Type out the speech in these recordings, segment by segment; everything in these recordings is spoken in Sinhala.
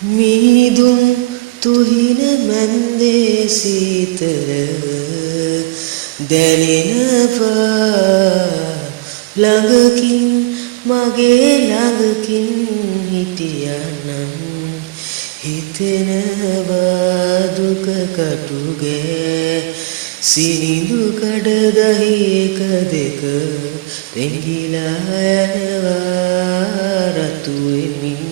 මීදුම් තුහින මැන්දේ සීතල දැනෙනවා ළඟකින් මගේ ළඟකින් හිටියනම් හිතෙනවා දුක කටුගේ සිනිඳු කඩදහි එක දෙක පෙඟිලා යනවා රතු වෙමින්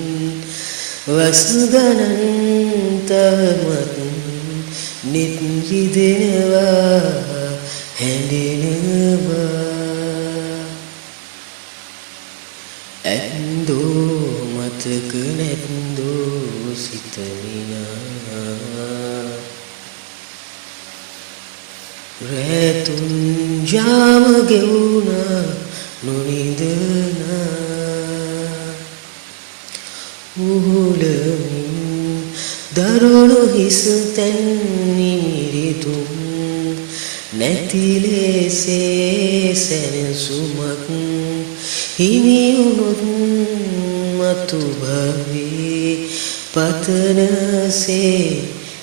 වසුගණන් තවමත් නිත් රිදෙනවා හැඬෙනවා ඇන්දෝ මතක නැත්දෝ සිතමිනා රැතුන් ජාම ගෙවුණා නොනිදනා උහුලමින් දරුණු හිස තැන් නිමිරිතුම් නැතිලෙසේ සැනසුමක් හිමිවුණොත් මතු භවී පතනසේ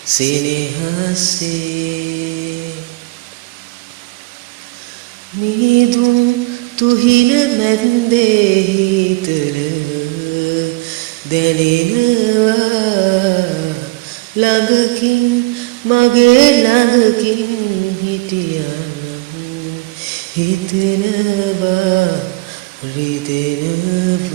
සෙනෙහසේ මීදුම් තුහින මැන්දේ හිතල දැනෙනවා ළඟකින් මගේ ළඟකින් හිටියනම් හිතෙනවා රිදෙනවා